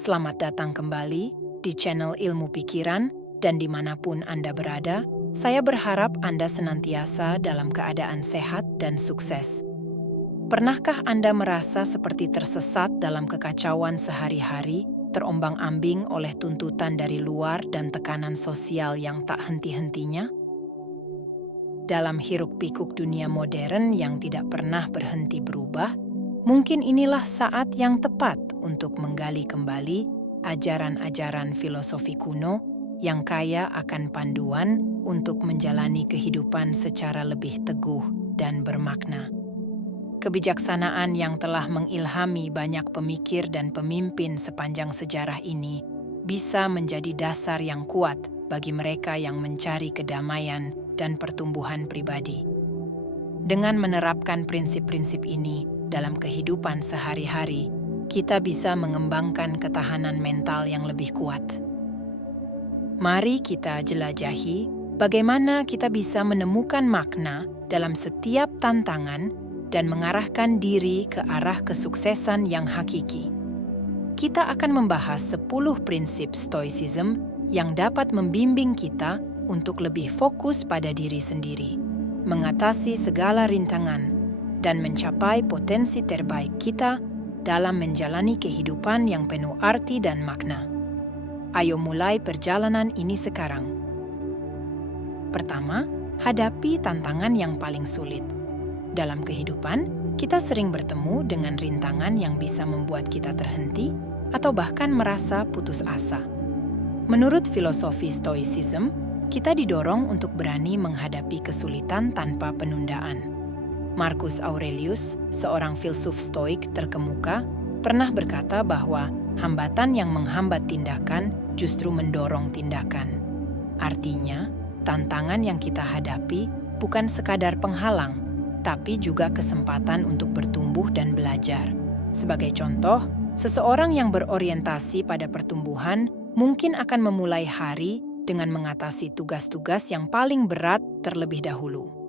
Selamat datang kembali di channel Ilmu Pikiran dan dimanapun Anda berada, saya berharap Anda senantiasa dalam keadaan sehat dan sukses. Pernahkah Anda merasa seperti tersesat dalam kekacauan sehari-hari, terombang-ambing oleh tuntutan dari luar dan tekanan sosial yang tak henti-hentinya? Dalam hiruk-pikuk dunia modern yang tidak pernah berhenti berubah, mungkin inilah saat yang tepat untuk menggali kembali ajaran-ajaran filosofi kuno yang kaya akan panduan untuk menjalani kehidupan secara lebih teguh dan bermakna. Kebijaksanaan yang telah mengilhami banyak pemikir dan pemimpin sepanjang sejarah ini bisa menjadi dasar yang kuat bagi mereka yang mencari kedamaian dan pertumbuhan pribadi. Dengan menerapkan prinsip-prinsip ini dalam kehidupan sehari-hari, kita bisa mengembangkan ketahanan mental yang lebih kuat. Mari kita jelajahi bagaimana kita bisa menemukan makna dalam setiap tantangan dan mengarahkan diri ke arah kesuksesan yang hakiki. Kita akan membahas 10 prinsip Stoicism yang dapat membimbing kita untuk lebih fokus pada diri sendiri, mengatasi segala rintangan, dan mencapai potensi terbaik kita dalam menjalani kehidupan yang penuh arti dan makna. Ayo mulai perjalanan ini sekarang. Pertama, hadapi tantangan yang paling sulit. Dalam kehidupan, kita sering bertemu dengan rintangan yang bisa membuat kita terhenti atau bahkan merasa putus asa. Menurut filosofi Stoicism, kita didorong untuk berani menghadapi kesulitan tanpa penundaan. Marcus Aurelius, seorang filsuf Stoik terkemuka, pernah berkata bahwa hambatan yang menghambat tindakan justru mendorong tindakan. Artinya, tantangan yang kita hadapi bukan sekadar penghalang, tapi juga kesempatan untuk bertumbuh dan belajar. Sebagai contoh, seseorang yang berorientasi pada pertumbuhan mungkin akan memulai hari dengan mengatasi tugas-tugas yang paling berat terlebih dahulu.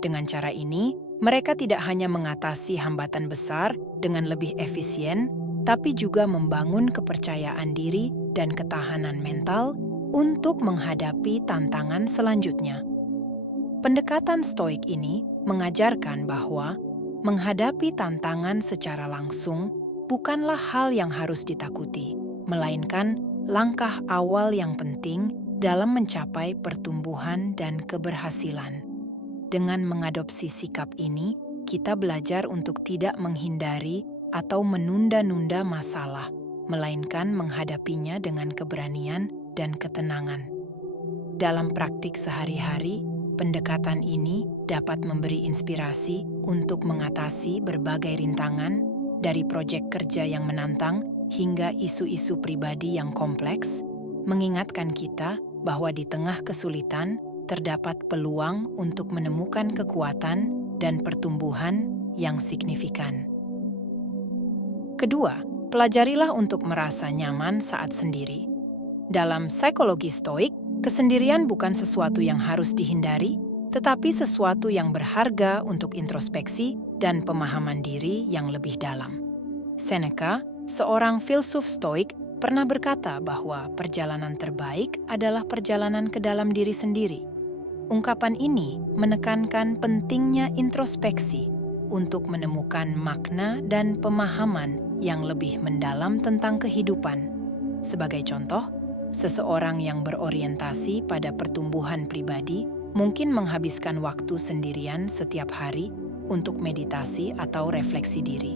Dengan cara ini, mereka tidak hanya mengatasi hambatan besar dengan lebih efisien, tapi juga membangun kepercayaan diri dan ketahanan mental untuk menghadapi tantangan selanjutnya. Pendekatan Stoik ini mengajarkan bahwa menghadapi tantangan secara langsung bukanlah hal yang harus ditakuti, melainkan langkah awal yang penting dalam mencapai pertumbuhan dan keberhasilan. Dengan mengadopsi sikap ini, kita belajar untuk tidak menghindari atau menunda-nunda masalah, melainkan menghadapinya dengan keberanian dan ketenangan. Dalam praktik sehari-hari, pendekatan ini dapat memberi inspirasi untuk mengatasi berbagai rintangan, dari proyek kerja yang menantang hingga isu-isu pribadi yang kompleks, mengingatkan kita bahwa di tengah kesulitan terdapat peluang untuk menemukan kekuatan dan pertumbuhan yang signifikan. Kedua, pelajarilah untuk merasa nyaman saat sendiri. Dalam psikologi Stoik, kesendirian bukan sesuatu yang harus dihindari, tetapi sesuatu yang berharga untuk introspeksi dan pemahaman diri yang lebih dalam. Seneca, seorang filsuf Stoik, pernah berkata bahwa perjalanan terbaik adalah perjalanan ke dalam diri sendiri. Ungkapan ini menekankan pentingnya introspeksi untuk menemukan makna dan pemahaman yang lebih mendalam tentang kehidupan. Sebagai contoh, seseorang yang berorientasi pada pertumbuhan pribadi mungkin menghabiskan waktu sendirian setiap hari untuk meditasi atau refleksi diri.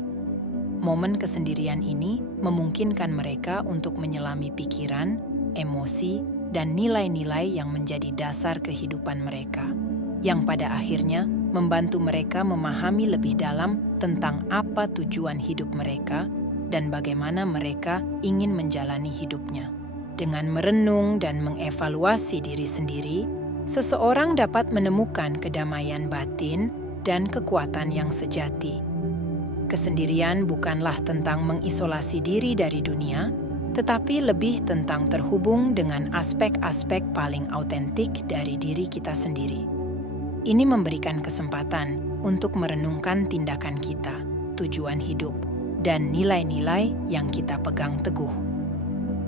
Momen kesendirian ini memungkinkan mereka untuk menyelami pikiran, emosi, dan nilai-nilai yang menjadi dasar kehidupan mereka, yang pada akhirnya membantu mereka memahami lebih dalam tentang apa tujuan hidup mereka dan bagaimana mereka ingin menjalani hidupnya. Dengan merenung dan mengevaluasi diri sendiri, seseorang dapat menemukan kedamaian batin dan kekuatan yang sejati. Kesendirian bukanlah tentang mengisolasi diri dari dunia, tetapi lebih tentang terhubung dengan aspek-aspek paling autentik dari diri kita sendiri. Ini memberikan kesempatan untuk merenungkan tindakan kita, tujuan hidup, dan nilai-nilai yang kita pegang teguh.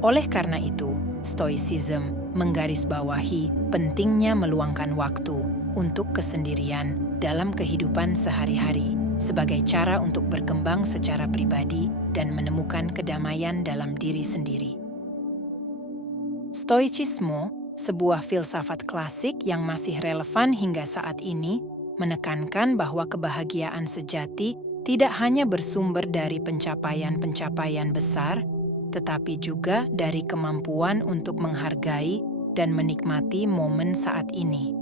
Oleh karena itu, Stoicism menggarisbawahi pentingnya meluangkan waktu untuk kesendirian dalam kehidupan sehari-hari sebagai cara untuk berkembang secara pribadi dan menemukan kedamaian dalam diri sendiri. Stoicisme, sebuah filsafat klasik yang masih relevan hingga saat ini, menekankan bahwa kebahagiaan sejati tidak hanya bersumber dari pencapaian-pencapaian besar, tetapi juga dari kemampuan untuk menghargai dan menikmati momen saat ini.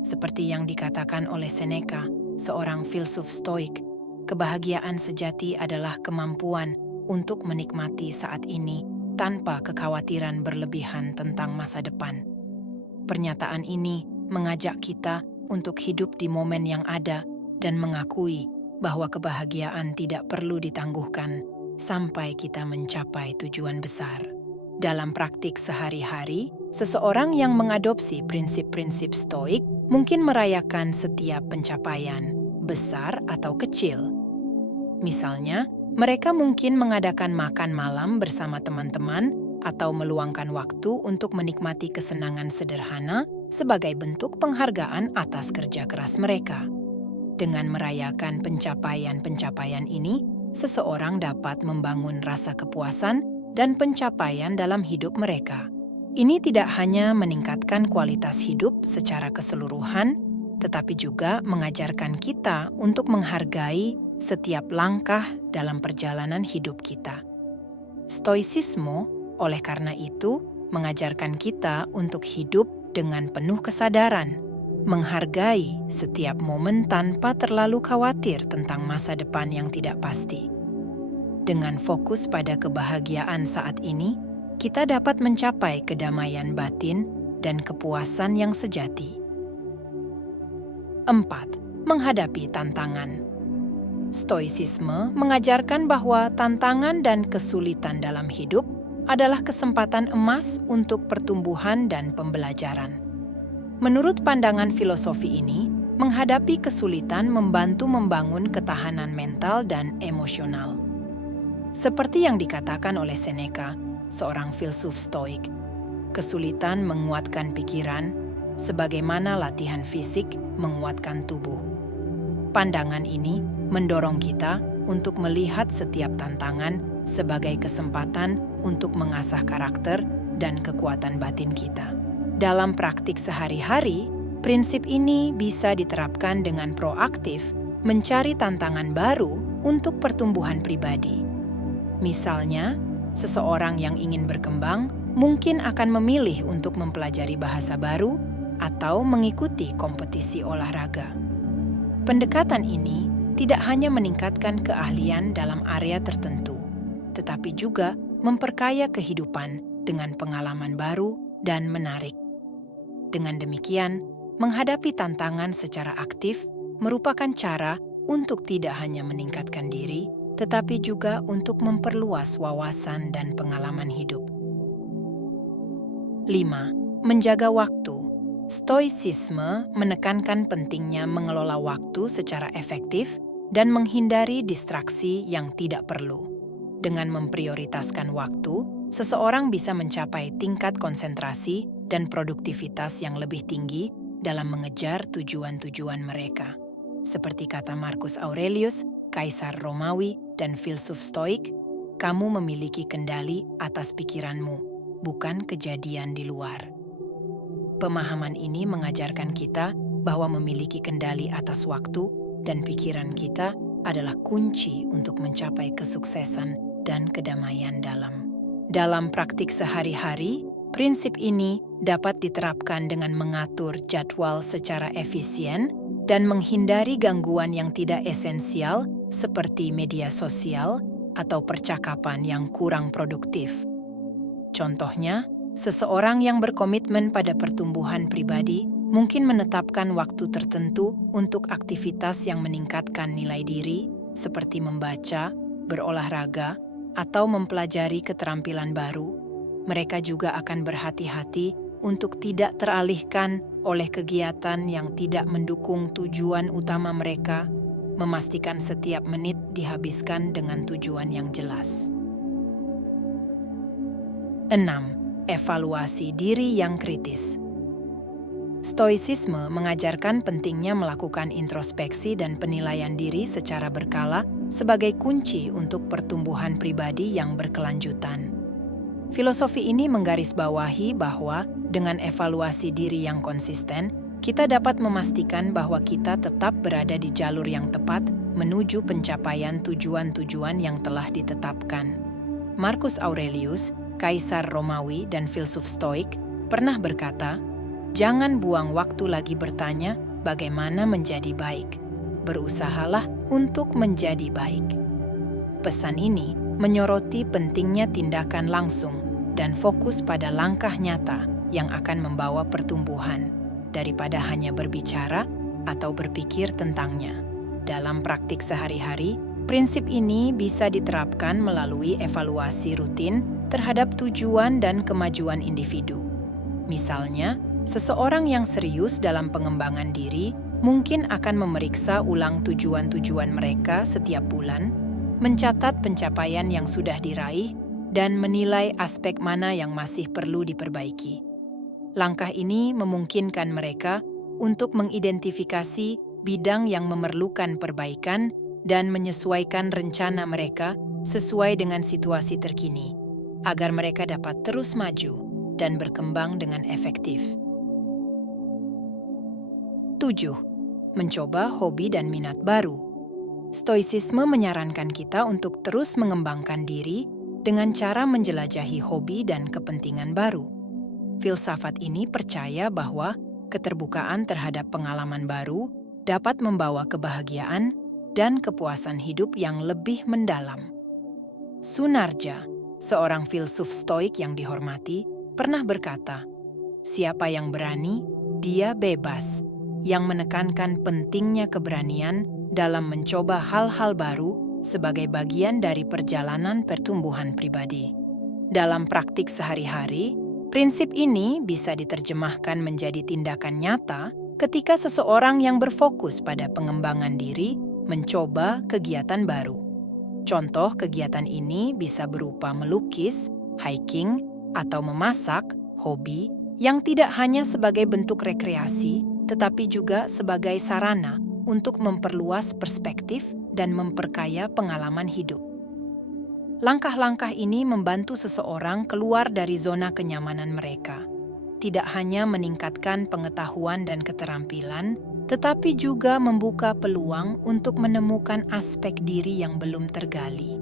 Seperti yang dikatakan oleh Seneca, seorang filsuf Stoik, kebahagiaan sejati adalah kemampuan untuk menikmati saat ini tanpa kekhawatiran berlebihan tentang masa depan. Pernyataan ini mengajak kita untuk hidup di momen yang ada dan mengakui bahwa kebahagiaan tidak perlu ditangguhkan sampai kita mencapai tujuan besar. Dalam praktik sehari-hari, seseorang yang mengadopsi prinsip-prinsip Stoik mungkin merayakan setiap pencapaian, besar atau kecil. Misalnya, mereka mungkin mengadakan makan malam bersama teman-teman atau meluangkan waktu untuk menikmati kesenangan sederhana sebagai bentuk penghargaan atas kerja keras mereka. Dengan merayakan pencapaian-pencapaian ini, seseorang dapat membangun rasa kepuasan dan pencapaian dalam hidup mereka. Ini tidak hanya meningkatkan kualitas hidup secara keseluruhan, tetapi juga mengajarkan kita untuk menghargai setiap langkah dalam perjalanan hidup kita. Stoicisme, oleh karena itu, mengajarkan kita untuk hidup dengan penuh kesadaran, menghargai setiap momen tanpa terlalu khawatir tentang masa depan yang tidak pasti. Dengan fokus pada kebahagiaan saat ini, kita dapat mencapai kedamaian batin dan kepuasan yang sejati. 4. Menghadapi tantangan. Stoicisme mengajarkan bahwa tantangan dan kesulitan dalam hidup adalah kesempatan emas untuk pertumbuhan dan pembelajaran. Menurut pandangan filosofi ini, menghadapi kesulitan membantu membangun ketahanan mental dan emosional. Seperti yang dikatakan oleh Seneca, seorang filsuf Stoik, kesulitan menguatkan pikiran, sebagaimana latihan fisik menguatkan tubuh. Pandangan ini mendorong kita untuk melihat setiap tantangan sebagai kesempatan untuk mengasah karakter dan kekuatan batin kita. Dalam praktik sehari-hari, prinsip ini bisa diterapkan dengan proaktif mencari tantangan baru untuk pertumbuhan pribadi. Misalnya, seseorang yang ingin berkembang mungkin akan memilih untuk mempelajari bahasa baru atau mengikuti kompetisi olahraga. Pendekatan ini tidak hanya meningkatkan keahlian dalam area tertentu, tetapi juga memperkaya kehidupan dengan pengalaman baru dan menarik. Dengan demikian, menghadapi tantangan secara aktif merupakan cara untuk tidak hanya meningkatkan diri, tetapi juga untuk memperluas wawasan dan pengalaman hidup. 5. Menjaga waktu. Stoicisme menekankan pentingnya mengelola waktu secara efektif dan menghindari distraksi yang tidak perlu. Dengan memprioritaskan waktu, seseorang bisa mencapai tingkat konsentrasi dan produktivitas yang lebih tinggi dalam mengejar tujuan-tujuan mereka. Seperti kata Marcus Aurelius, Kaisar Romawi dan filsuf Stoik, kamu memiliki kendali atas pikiranmu, bukan kejadian di luar. Pemahaman ini mengajarkan kita bahwa memiliki kendali atas waktu dan pikiran kita adalah kunci untuk mencapai kesuksesan dan kedamaian dalam. Dalam praktik sehari-hari, prinsip ini dapat diterapkan dengan mengatur jadwal secara efisien dan menghindari gangguan yang tidak esensial seperti media sosial atau percakapan yang kurang produktif. Contohnya, seseorang yang berkomitmen pada pertumbuhan pribadi mungkin menetapkan waktu tertentu untuk aktivitas yang meningkatkan nilai diri, seperti membaca, berolahraga, atau mempelajari keterampilan baru. Mereka juga akan berhati-hati untuk tidak teralihkan oleh kegiatan yang tidak mendukung tujuan utama mereka, memastikan setiap menit dihabiskan dengan tujuan yang jelas. 6. Evaluasi diri yang kritis. Stoicisme mengajarkan pentingnya melakukan introspeksi dan penilaian diri secara berkala sebagai kunci untuk pertumbuhan pribadi yang berkelanjutan. Filosofi ini menggarisbawahi bahwa dengan evaluasi diri yang konsisten, kita dapat memastikan bahwa kita tetap berada di jalur yang tepat menuju pencapaian tujuan-tujuan yang telah ditetapkan. Marcus Aurelius, kaisar Romawi dan filsuf Stoik, pernah berkata, "Jangan buang waktu lagi bertanya bagaimana menjadi baik. Berusahalah untuk menjadi baik." Pesan ini menyoroti pentingnya tindakan langsung dan fokus pada langkah nyata yang akan membawa pertumbuhan, daripada hanya berbicara atau berpikir tentangnya. Dalam praktik sehari-hari, prinsip ini bisa diterapkan melalui evaluasi rutin terhadap tujuan dan kemajuan individu. Misalnya, seseorang yang serius dalam pengembangan diri mungkin akan memeriksa ulang tujuan-tujuan mereka setiap bulan, mencatat pencapaian yang sudah diraih, dan menilai aspek mana yang masih perlu diperbaiki. Langkah ini memungkinkan mereka untuk mengidentifikasi bidang yang memerlukan perbaikan dan menyesuaikan rencana mereka sesuai dengan situasi terkini, agar mereka dapat terus maju dan berkembang dengan efektif. 7. Mencoba hobi dan minat baru. Stoicisme menyarankan kita untuk terus mengembangkan diri dengan cara menjelajahi hobi dan kepentingan baru. Filsafat ini percaya bahwa keterbukaan terhadap pengalaman baru dapat membawa kebahagiaan dan kepuasan hidup yang lebih mendalam. Sunarja, seorang filsuf Stoik yang dihormati, pernah berkata, "Siapa yang berani, dia bebas," yang menekankan pentingnya keberanian dalam mencoba hal-hal baru sebagai bagian dari perjalanan pertumbuhan pribadi. Dalam praktik sehari-hari, prinsip ini bisa diterjemahkan menjadi tindakan nyata ketika seseorang yang berfokus pada pengembangan diri mencoba kegiatan baru. Contoh kegiatan ini bisa berupa melukis, hiking, atau memasak, hobi yang tidak hanya sebagai bentuk rekreasi, tetapi juga sebagai sarana untuk memperluas perspektif dan memperkaya pengalaman hidup. Langkah-langkah ini membantu seseorang keluar dari zona kenyamanan mereka, tidak hanya meningkatkan pengetahuan dan keterampilan, tetapi juga membuka peluang untuk menemukan aspek diri yang belum tergali.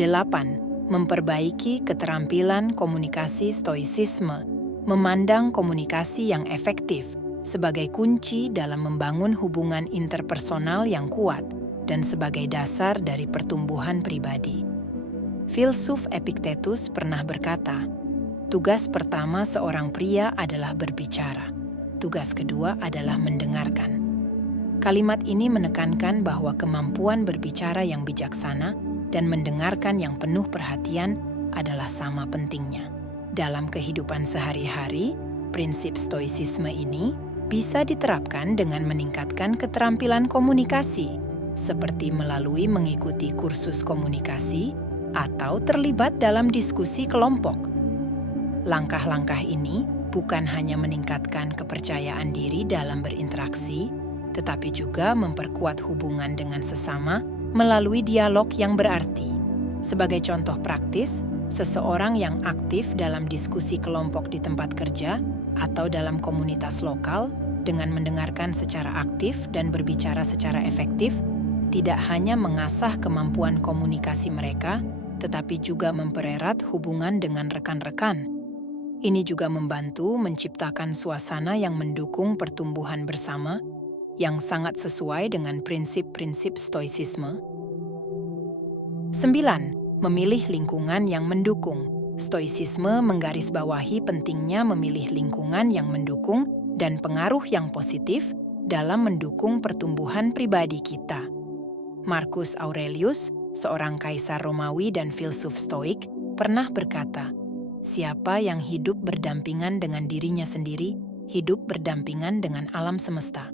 8. Memperbaiki keterampilan komunikasi. Stoicisme memandang komunikasi yang efektif sebagai kunci dalam membangun hubungan interpersonal yang kuat dan sebagai dasar dari pertumbuhan pribadi. Filsuf Epictetus pernah berkata, "Tugas pertama seorang pria adalah berbicara. Tugas kedua adalah mendengarkan." Kalimat ini menekankan bahwa kemampuan berbicara yang bijaksana dan mendengarkan yang penuh perhatian adalah sama pentingnya. Dalam kehidupan sehari-hari, prinsip stoicisme ini bisa diterapkan dengan meningkatkan keterampilan komunikasi, seperti melalui mengikuti kursus komunikasi atau terlibat dalam diskusi kelompok. Langkah-langkah ini bukan hanya meningkatkan kepercayaan diri dalam berinteraksi, tetapi juga memperkuat hubungan dengan sesama melalui dialog yang berarti. Sebagai contoh praktis, seseorang yang aktif dalam diskusi kelompok di tempat kerja atau dalam komunitas lokal dengan mendengarkan secara aktif dan berbicara secara efektif, tidak hanya mengasah kemampuan komunikasi mereka, tetapi juga mempererat hubungan dengan rekan-rekan. Ini juga membantu menciptakan suasana yang mendukung pertumbuhan bersama, yang sangat sesuai dengan prinsip-prinsip stoicisme. 9. Memilih lingkungan yang mendukung. Stoicisme menggarisbawahi pentingnya memilih lingkungan yang mendukung dan pengaruh yang positif dalam mendukung pertumbuhan pribadi kita. Marcus Aurelius, seorang kaisar Romawi dan filsuf Stoik, pernah berkata, "Siapa yang hidup berdampingan dengan dirinya sendiri, hidup berdampingan dengan alam semesta."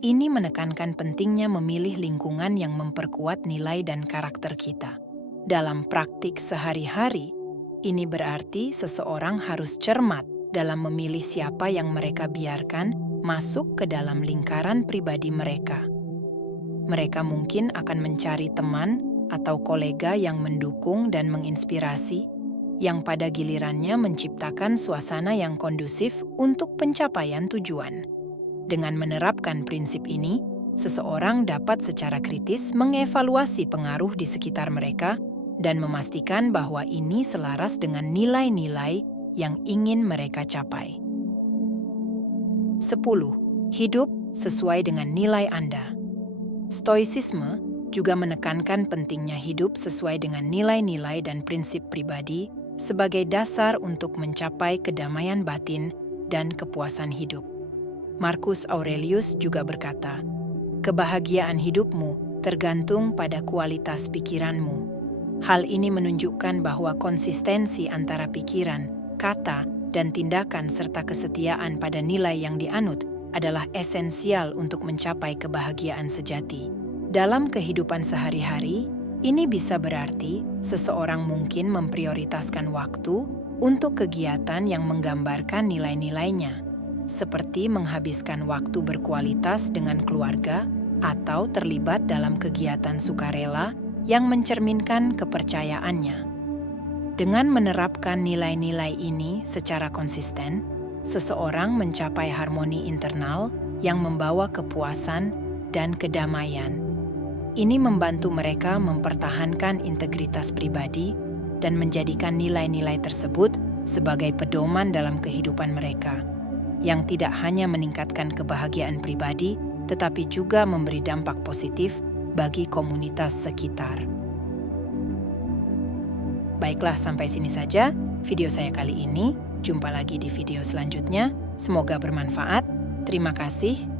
Ini menekankan pentingnya memilih lingkungan yang memperkuat nilai dan karakter kita. Dalam praktik sehari-hari, ini berarti seseorang harus cermat dalam memilih siapa yang mereka biarkan masuk ke dalam lingkaran pribadi mereka. Mereka mungkin akan mencari teman atau kolega yang mendukung dan menginspirasi, yang pada gilirannya menciptakan suasana yang kondusif untuk pencapaian tujuan. Dengan menerapkan prinsip ini, seseorang dapat secara kritis mengevaluasi pengaruh di sekitar mereka dan memastikan bahwa ini selaras dengan nilai-nilai yang ingin mereka capai. 10. Hidup sesuai dengan nilai Anda. Stoicisme juga menekankan pentingnya hidup sesuai dengan nilai-nilai dan prinsip pribadi sebagai dasar untuk mencapai kedamaian batin dan kepuasan hidup. Marcus Aurelius juga berkata, "Kebahagiaan hidupmu tergantung pada kualitas pikiranmu." Hal ini menunjukkan bahwa konsistensi antara pikiran, kata, dan tindakan serta kesetiaan pada nilai yang dianut adalah esensial untuk mencapai kebahagiaan sejati. Dalam kehidupan sehari-hari, ini bisa berarti seseorang mungkin memprioritaskan waktu untuk kegiatan yang menggambarkan nilai-nilainya, seperti menghabiskan waktu berkualitas dengan keluarga atau terlibat dalam kegiatan sukarela yang mencerminkan kepercayaannya. Dengan menerapkan nilai-nilai ini secara konsisten, seseorang mencapai harmoni internal yang membawa kepuasan dan kedamaian. Ini membantu mereka mempertahankan integritas pribadi dan menjadikan nilai-nilai tersebut sebagai pedoman dalam kehidupan mereka, yang tidak hanya meningkatkan kebahagiaan pribadi, tetapi juga memberi dampak positif bagi komunitas sekitar. Baiklah, sampai sini saja video saya kali ini. Jumpa lagi di video selanjutnya. Semoga bermanfaat. Terima kasih.